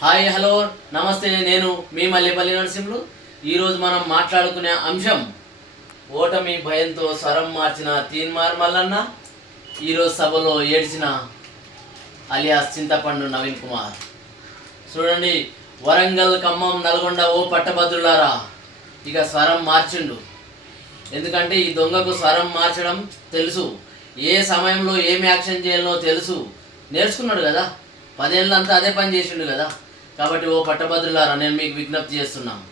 Hi hello నమస్తే నేను మీ మల్లెపల్లి నరసింహులు. ఈరోజు మనం మాట్లాడుకునే అంశం ఓటమి భయంతో స్వరం మార్చిన తీన్మార్ మల్లన్న ఈరోజు సభలో ఏడ్చిన అలియాస్ చింతపండు నవీన్ కుమార్. చూడండి వరంగల్ ఖమ్మం నల్గొండ ఓ పట్టభద్రులారా ఇక స్వరం మార్చిండు. ఎందుకంటే ఈ దొంగకు స్వరం మార్చడం తెలుసు. ఏ సమయంలో ఏం యాక్షన్ చేయాలో తెలుసు. నేర్చుకున్నాడు కదా. పదేళ్ళంతా అదే పని చేసిండు కదా. కాబట్టి ఓ పట్టభద్రులారా నేను మీకు విజ్ఞప్తి చేస్తున్నాను.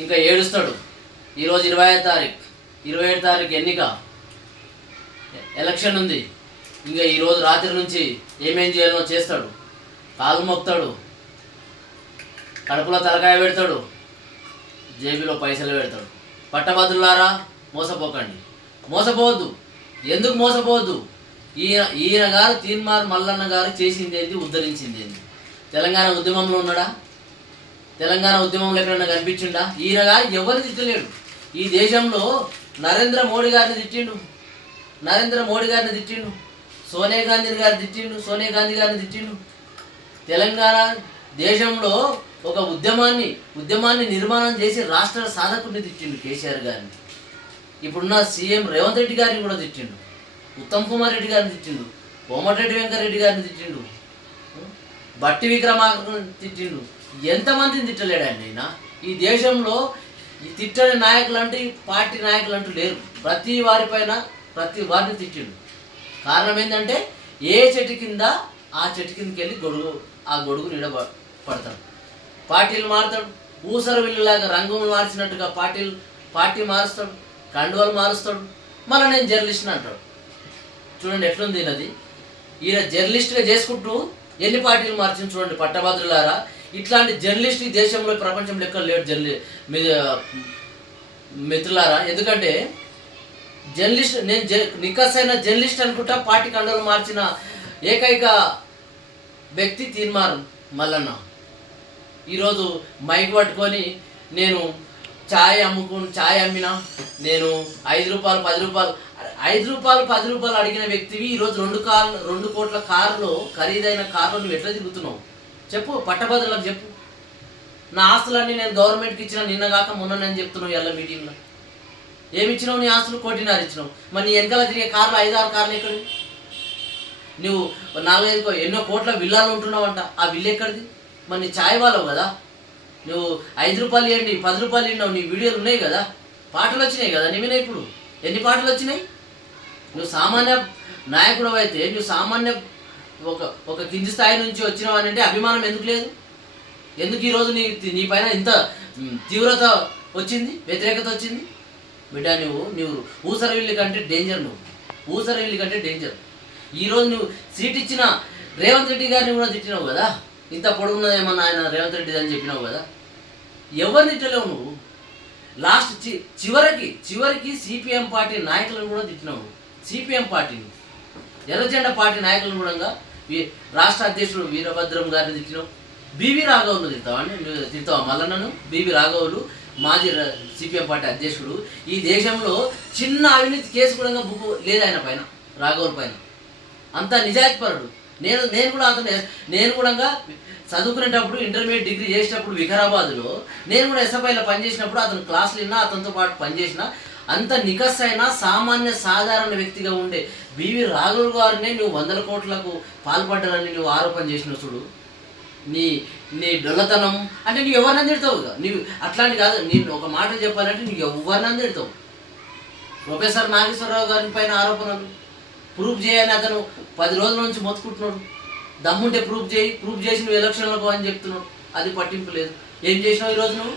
ఇంకా ఏడుస్తాడు. ఈరోజు ఇరవై ఐదు తారీఖు. ఇరవై ఏడు తారీఖు ఎన్నిక? ఎలక్షన్ ఉంది. ఇంకా ఈరోజు రాత్రి నుంచి ఏమేం చేయాలో చేస్తాడు. కాలు మొక్తాడు కడుపులో తలకాయ పెడతాడు. జేబులో పైసలు పెడతాడు. పట్టభద్రులారా మోసపోకండి. మోసపోవద్దు. ఎందుకు మోసపోవద్దు? ఈయన ఈయన గారు తీన్మార్ మల్లన్న గారు చేసింది ఏంటి ఉద్ధరించింది ఏంటి తెలంగాణ ఉద్యమంలో ఉన్నాడా? తెలంగాణ ఉద్యమంలో ఎక్కడన్నా కనిపించిండా? ఈయన గారు ఎవరు తిట్టలేడు ఈ దేశంలో నరేంద్ర మోడీ గారిని తిట్టిండు. నరేంద్ర మోడీ గారిని తిట్టిండు. సోనియా గాంధీ గారిని తిట్టిండు. సోనియా గాంధీ గారిని తిట్టిండు. తెలంగాణ దేశంలో ఒక ఉద్యమాన్ని ఉద్యమాన్ని నిర్మాణం చేసి రాష్ట్ర సాధకుడిని తిట్టిండు కేసీఆర్ గారిని. ఇప్పుడున్న సీఎం రేవంత్ రెడ్డి గారిని కూడా తిట్టిండు. ఉత్తమ్ కుమార్ రెడ్డి గారిని తిట్టిండు. కోమటిరెడ్డి వెంకరెడ్డి గారిని తిట్టిండు. బట్టి విక్రమార్కుని తిట్టిండు. ఎంతమందిని తిట్టలేడండి ఆయన ఈ దేశంలో ఈ తిట్టని నాయకులు అంటే పార్టీ నాయకులు అంటూ లేరు. ప్రతి వారిపైన ప్రతి వారిని తిట్టిండు. కారణం ఏంటంటే ఏ చెట్టు కింద ఆ చెట్టు కిందకి వెళ్ళి గొడుగు ఆ గొడుగు నిడబ పడతాడు. పార్టీలు మారుతాడు. ఊసర విల్లులాగా రంగులు మార్చినట్టుగా పార్టీలు పార్టీ మారుస్తాడు. కండువలు మారుస్తాడు. మళ్ళీ నేను జర్నలిస్ట్ని అంటాడు. చూడండి ఎట్లుంది ఈయనది. ఈయన జర్నలిస్ట్గా చేసుకుంటూ ఎన్ని పార్టీలు మార్చింది చూడండి పట్టభద్రులారా. ఇట్లాంటి జర్నలిస్ట్ ఈ దేశంలో ప్రపంచంలో ఎక్కడ లేడు జర్నలి మిత్రులారా. ఎందుకంటే జర్నలిస్ట్ నేను నికాస్ నికసైన జర్నలిస్ట్ అనుకుంటా పార్టీ కండలు మార్చిన ఏకైక వ్యక్తి తీర్మార్ మల్లన్న. ఈరోజు మైక్ పట్టుకొని నేను ఛాయ్ అమ్ముకుని ఛాయ్ అమ్మిన నేను ఐదు రూపాయలు పది రూపాయలు ఐదు రూపాయలు పది రూపాయలు అడిగిన వ్యక్తివి ఈరోజు రెండు కార్లు రెండు కోట్ల కారులో ఖరీదైన కారులో నువ్వు ఎట్లా తిరుగుతున్నావు? చెప్పు పట్టభద్రులకు చెప్పు. నా ఆస్తులన్నీ నేను గవర్నమెంట్కి ఇచ్చిన నిన్న కాక మొన్న నేను చెప్తున్నావు ఎల్ల మీటింగ్లో. ఏమి ఇచ్చినావు నీ ఆస్తులు? కోటిన్నర ఇచ్చినావు. మరి నీ వెనకాల తిరిగే కార్లు ఐదు ఆరు కార్లు ఎక్కడి నువ్వు నాలుగైదు ఎన్నో కోట్ల విల్లాలు ఉంటున్నావంట. ఆ విల్లు ఎక్కడిది? మరి నీ ఛాయ్ వాళ్ళవు కదా. నువ్వు ఐదు రూపాయలు ఇవ్వండి పది రూపాయలు ఇవ్వవు నీ వీడియోలు ఉన్నాయి కదా. పాటలు వచ్చినాయి కదా నీ ఇప్పుడు? ఎన్ని పాటలు వచ్చినాయి? నువ్వు సామాన్య నాయకుడు అయితే నువ్వు సామాన్య ఒక ఒక కింది స్థాయి నుంచి వచ్చినావు అని అంటే అభిమానం ఎందుకు లేదు? ఎందుకు ఈరోజు నీ నీ పైన ఇంత తీవ్రత వచ్చింది వ్యతిరేకత వచ్చింది? బిడ్డ నువ్వు నువ్వు ఊసరవిల్లి కంటే డేంజర్ నువ్వు. ఊసరవిల్లి కంటే డేంజర్ ఈరోజు నువ్వు సీట్ ఇచ్చిన రేవంత్ రెడ్డి గారిని కూడా తిట్టినావు కదా? ఇంత పొడుగున్నదేమన్నా ఆయన రేవంత్ రెడ్డి అని చెప్పినావు కదా? ఎవరిని తిట్టలేవు నువ్వు? లాస్ట్ చి చివరికి చివరికి సిపిఎం పార్టీ నాయకులను కూడా తిట్టినావు. సిపిఎం పార్టీని ఎర్రజెండ పార్టీ నాయకులను కూడా వీ- రాష్ట్ర అధ్యక్షుడు వీరభద్రం గారిని తిట్టినాం. బీవీ రాఘవులు తిడతావా అండి? నువ్వు తిడతావా? మళ్ళీ బీవీ రాఘవులు మాజీ సిపిఎం పార్టీ అధ్యక్షుడు. ఈ దేశంలో చిన్న అవినీతి కేసు కూడా బుక్ లేదు ఆయన పైన రాఘవుల పైన. అంత నిజాయితీపరుడు నేను నేను కూడా అతను నేను కూడా చదువుకునేటప్పుడు ఇంటర్మీడియట్ డిగ్రీ చేసేటప్పుడు వికారాబాద్లో నేను కూడా ఎస్ఎఫ్ఐలో పనిచేసినప్పుడు అతను క్లాసులు విన్నా అతనితో పాటు పనిచేసిన అంత నికస్ సామాన్య సాధారణ వ్యక్తిగా ఉండే బివి రాఘుల్ గారినే నువ్వు వందల కోట్లకు పాల్పడ్డారని నువ్వు ఆరోపణ చేసిన చూడు. నీ నీ డొల్లతనం అంటే నువ్వు ఎవరిని తిడతావు నీవు అట్లాంటి కాదు నేను ఒక మాట చెప్పాలంటే నువ్వు ఎవరిని తిడతావు ప్రొఫెసర్ నాగేశ్వరరావు గారి పైన ఆరోపణలు. ప్రూఫ్ చేయని అతను పది రోజుల నుంచి మొత్తుకుంటున్నాడు. దమ్ముంటే ప్రూఫ్ చేయి ప్రూఫ్ చేసి నువ్వు ఎలక్షన్లకు అని చెప్తున్నావు అది పట్టింపు లేదు. ఏం చేసినావు ఈరోజు నువ్వు?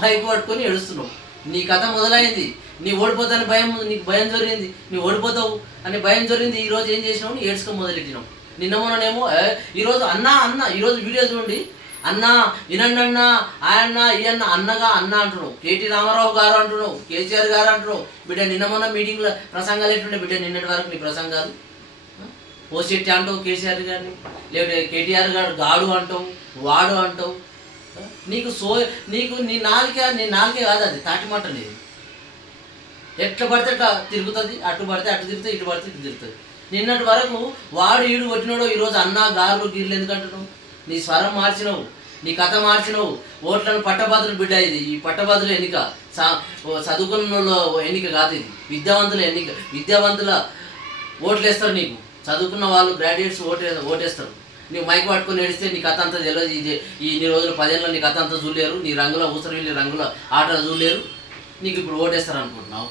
మైకు పట్టుకొని ఏడుస్తున్నావు. నీ కథ మొదలైంది. నీ ఓడిపోతాని భయం నీకు భయం జరిగింది నీ ఓడిపోతావు అని భయం జరిగింది ఈ రోజు ఏం చేసినావు? నీ ఏడ్చుకో మొదలెట్టినావు. నిన్న మొన్ననేమో ఈరోజు అన్న అన్న ఈరోజు వీడియో చూడండి. అన్న వినండి అన్న ఆయన ఈ అన్న అన్నగా అన్న అంటున్నావు. కేటీ రామారావు గారు అంటున్నావు కేసీఆర్ గారు అంటున్నావు. బిడ్డ నిన్న మొన్న మీటింగ్లో ప్రసంగాలు ఎట్టుండే బిడ్డ? నిన్నటి వరకు నీ ప్రసంగాలు? పోసెట్టి అంటావు కేసీఆర్ గారిని లేకపోతే కేటీఆర్ గారు గాడు అంటావు వాడు అంటావు. నీకు సో నీకు నీ నాలుక నీ నాలుకే కాదు అది తాటి మాట లేదు ఎట్లా పడితే అట్లా తిరుగుతుంది. అటు పడితే అటు తిరుగుతుంది ఇటు పడితే ఇటు తిరుగుతుంది. నిన్నటి వరకు వాడు ఈడు కొట్టినాడో ఈరోజు అన్న గారులు గీర్లు ఎందుకంటున్నావు నీ స్వరం మార్చినవు నీ కథ మార్చినవు. ఓట్లను పట్టభద్రులు బిడ్డ ఇది. ఈ పట్టభద్రుల ఎన్నిక ఓ చదువుకున్న ఎన్నిక కాదు ఇది. విద్యావంతుల ఎన్నిక. విద్యావంతుల ఓట్లు వేస్తారు నీకు. చదువుకున్న వాళ్ళు గ్రాడ్యుయేట్స్ ఓటే ఓటేస్తారు. నీకు మైక్ పట్టుకొని నడిస్తే నీ కథ అంతా తెలియదు ఇది ఈ ఇన్ని రోజులు పదేళ్ళలో నీ కథ అంతా చూడలేరు. నీ రంగులో ఊసరవిల్లి రంగులో రంగుల ఆటలు చూడలేరు. నీకు ఇప్పుడు ఓటేస్తారు అనుకుంటున్నావు.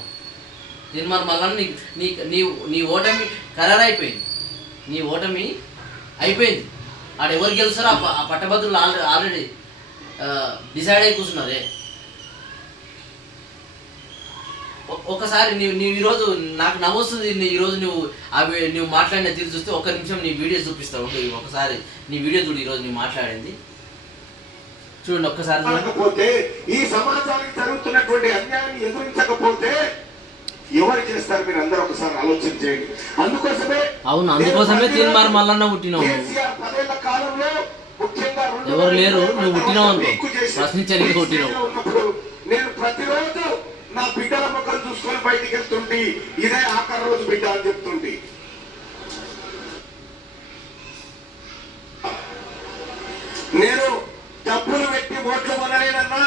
నేను మరి మళ్ళీ నీకు నీ నీ నీ ఓటమి అయిపోయింది నీ ఓటమి అయిపోయింది. ఆడ ఎవరు గెలుస్తారో ఆ పట్టభద్రులు ఆల్రెడీ ఆల్రెడీ డిసైడ్ అయి కూర్చున్నారే. ఒకసారి నీవు నీవు ఈరోజు నాకు నవ్వొస్తుంది నీ ఈరోజు నువ్వు అవి నువ్వు మాట్లాడిన తీరు చూస్తే ఒక్క నిమిషం నీ వీడియో చూపిస్తావు ఒకసారి నీ వీడియో చూడు ఈరోజు నువ్వు మాట్లాడింది. చూడండి ఒక్కసారి ఈ సమాజానికి జరుగుతున్నటువంటి అన్యాయాన్ని ఎదురించకపోతే ఎవరు చేస్తారు మీరు అందరూ ఒకసారి ఆలోచన చేయండి. అందుకోసమే అవును అందుకోసమే తీర్మార్ మల్లన్న పుట్టినావు. పదేళ్ళ కాలంలో ముఖ్యంగా ఎవరు లేరు, నువ్వు పుట్టినావు అనుకో. ప్రశ్నించడానికి పుట్టినావు. నేను ప్రతిరోజు నా బిడ్డల ముఖం చూసుకొని బయటికి వెళ్తుంటే ఇదే ఆఖరి రోజు బిడ్డ అని చెప్తుంటే. నేను డబ్బులు పెట్టి ఓట్లు కొనలేనన్నా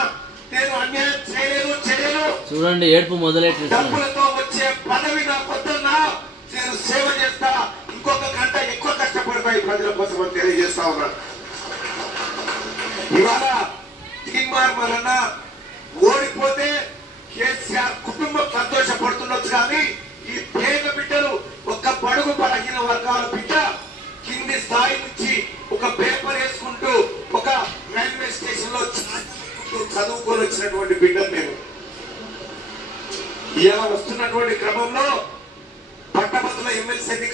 నేను అన్యాయం చేయలేదు చేయలేదు చూడండి ఏడుపు మొదలెట్టేస్తున్నాడు డబ్బులతో వచ్చే పదవి నా పొద్దున్నా నేను సేవ చేస్తా. ఇంకొక గంట ఎక్కువ కష్టపడతా ప్రజల కోసం అని తెలియజేస్తా ఉన్నాను ఇవాళ తీర్మార్ వలన ఓడిపోతే కేసీఆర్ కుటుంబం సంతోషపడుతుంది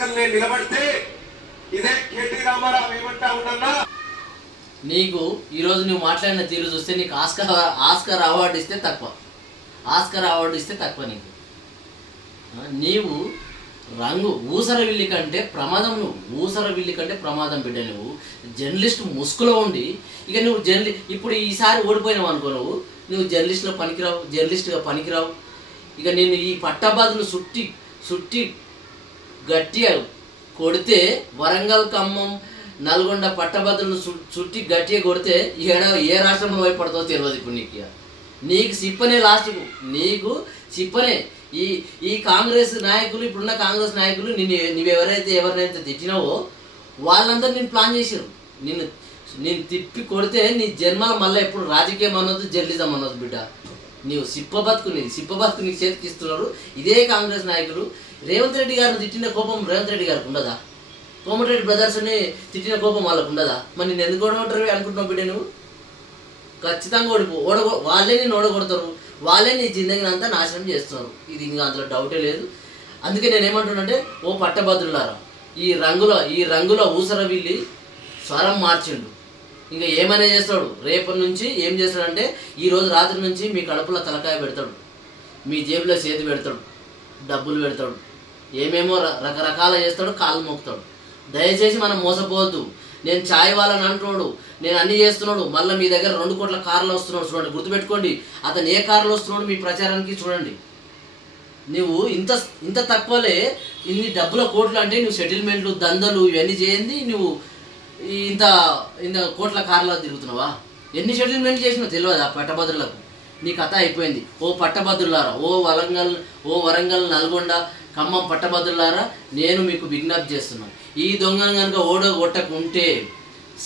ఎన్నికలు నేను నిలబడితే ఇదే కేటీ రామారావు ఏమంటా ఉండన్నా నీకు ఈరోజు నువ్వు మాట్లాడిన తీరు చూస్తే నీకు ఆస్కర్ ఆస్కర్ అవార్డు ఇస్తే తక్కువ. ఆస్కర్ అవార్డు ఇస్తే తక్కువ నీకు. నీవు రంగు ఊసర విల్లి కంటే ప్రమాదం నువ్వు. ఊసర విల్లి కంటే ప్రమాదం బిడ్డ నువ్వు. జర్నలిస్ట్ ముసుగులో ఉండి ఇక నువ్వు జర్నలి ఇప్పుడు ఈసారి ఓడిపోయినావు అనుకో నువ్వు. నువ్వు జర్నలిస్ట్లో పనికిరావు జర్నలిస్ట్గా పనికిరావు. ఇక నేను ఈ పట్టబాదులు సుట్టి సుట్టి గట్టిగా కొడితే వరంగల్ ఖమ్మం నల్గొండ పట్టభద్రులను సు- చుట్టి గట్టిగా కొడితే ఏడ ఏ రాష్ట్రంలో భయపడతావో తెలియదు ఇప్పుడు నీకు నీకు సిప్పనే లాస్ట్కు నీకు సిప్పనే. ఈ ఈ కాంగ్రెస్ నాయకులు ఇప్పుడున్న కాంగ్రెస్ నాయకులు నిన్ను నువ్వెవరైతే ఎవరినైతే తిట్టినావో వాళ్ళందరూ నేను ప్లాన్ చేశారు నిన్ను నేను తిప్పి కొడితే నీ జన్మల మళ్ళీ ఎప్పుడు రాజకీయం అన్నది జర్నలిజం అన్నది బిడ్డ. నీవు సిప్ప బతుకుని సిప్ప బతుకు నీకు చేతికి ఇస్తున్నారు ఇదే కాంగ్రెస్ నాయకులు. రేవంత్ రెడ్డి గారిని తిట్టిన కోపం రేవంత్ రెడ్డి గారికి ఉండదా? కోమటిరెడ్డి బ్రదర్స్ని తిట్టిన కోపం వాళ్ళకు ఉండదా? మరి నేను ఎందుకు ఓడగొట్టరు అనుకుంటున్నావు బిడ్డ నువ్వు? ఖచ్చితంగా ఓడిపో. ఓడగొ వాళ్ళే నేను ఓడగొడతారు. వాళ్ళే నీ జిందగీని అంతా నాశనం చేస్తున్నారు. ఇది ఇంకా అందులో డౌటే లేదు. అందుకే నేను ఏమంటున్నానంటే ఓ పట్టభద్రులారా ఈ రంగుల ఈ రంగుల ఊసర వీళ్ళి స్వరం మార్చిండు. ఇంకా ఏమైనా చేస్తాడు? రేపటి నుంచి ఏం చేస్తాడంటే ఈ రోజు రాత్రి నుంచి మీ కడుపులో తలకాయ పెడతాడు. మీ జేబులో చేతి పెడతాడు. డబ్బులు పెడతాడు. ఏమేమో రకరకాల చేస్తాడు కాళ్ళు మోపుతాడు. దయచేసి మనం మోసపోవద్దు. నేను ఛాయ్ వాళ్ళని అంటున్నాడు. నేను అన్ని చేస్తున్నాడు. మళ్ళీ మీ దగ్గర రెండు కోట్ల కార్లు వస్తున్నాడు చూడండి. గుర్తుపెట్టుకోండి. అతను ఏ కార్లు వస్తున్నాడు మీ ప్రచారానికి చూడండి. నువ్వు ఇంత ఇంత తక్కువలే ఇన్ని డబ్బుల కోట్లు అంటే నువ్వు సెటిల్మెంట్లు దందలు ఇవన్నీ చేయండి. నువ్వు ఇంత ఇంత కోట్ల కార్లో తిరుగుతున్నావా? ఎన్ని సెటిల్మెంట్లు చేసినా తెలియదు ఆ పట్టభద్రులకు? నీ కథ అయిపోయింది. ఓ పట్టభద్రులారా ఓ వరంగల్ ఓ వరంగల్ నల్గొండ ఖమ్మం పట్టభద్రులారా నేను మీకు విజ్ఞప్తి చేస్తున్నాను ఈ దొంగను కనుక ఓడగొట్టకుంటే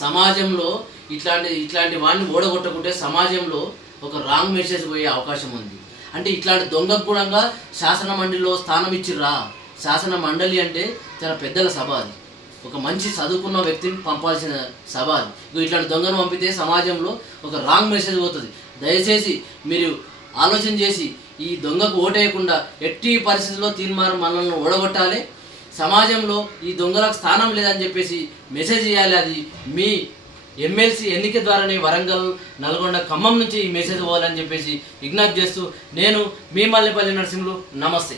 సమాజంలో ఇట్లాంటి ఇట్లాంటి వాడిని ఓడగొట్టకుంటే సమాజంలో ఒక రాంగ్ మెసేజ్ పోయే అవకాశం ఉంది. అంటే ఇట్లాంటి దొంగకు కూడా శాసన మండలిలో స్థానం ఇచ్చిర్రా? శాసన మండలి అంటే చాలా పెద్దల సభ అది. ఒక మంచి చదువుకున్న వ్యక్తిని పంపాల్సిన సభ అది. ఇట్లాంటి దొంగను పంపితే సమాజంలో ఒక రాంగ్ మెసేజ్ పోతుంది. దయచేసి మీరు ఆలోచన చేసి ఈ దొంగకు ఓటేయకుండా ఎట్టి పరిస్థితుల్లో తీర్మానం మనల్ని ఓడగొట్టాలి. సమాజంలో ఈ దొంగలకు స్థానం లేదని చెప్పేసి మెసేజ్ చేయాలి అది. మీ ఎమ్మెల్సీ ఎన్నిక ద్వారానే వరంగల్ నల్గొండ ఖమ్మం నుంచి ఈ మెసేజ్ పోవాలని చెప్పేసి విజ్ఞప్తి చేస్తూ నేను మీ మల్లెపల్లి నరసింహులు. నమస్తే.